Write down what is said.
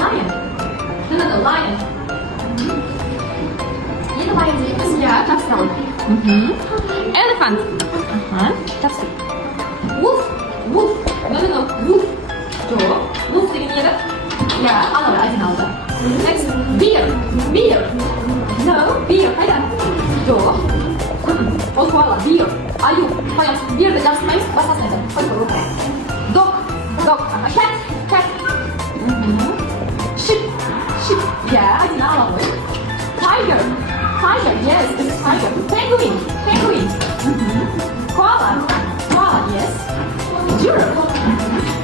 Lion. No, lion. Yeah, the lion is. Yeah, that's the one. Elephant. That's it. Wolf. Wolf. No. Wolf. Doğru. Wolf dediğin yere. Yeah, anladı. Aydın aldı. Next. Bear. Bear. No, bear. Hayır. Doğru. O koala. Bear. Ayu. Hayır. Bear de yansımayız. Basasın. Hadi bakalım. Dog. Dog. Cat. Cat. Sheep. Sheep. Yeah, aydın aldı. Tiger. Tiger. Yes, this is tiger. Penguin. Penguin. Koala. Koala. Yes. Giraffe.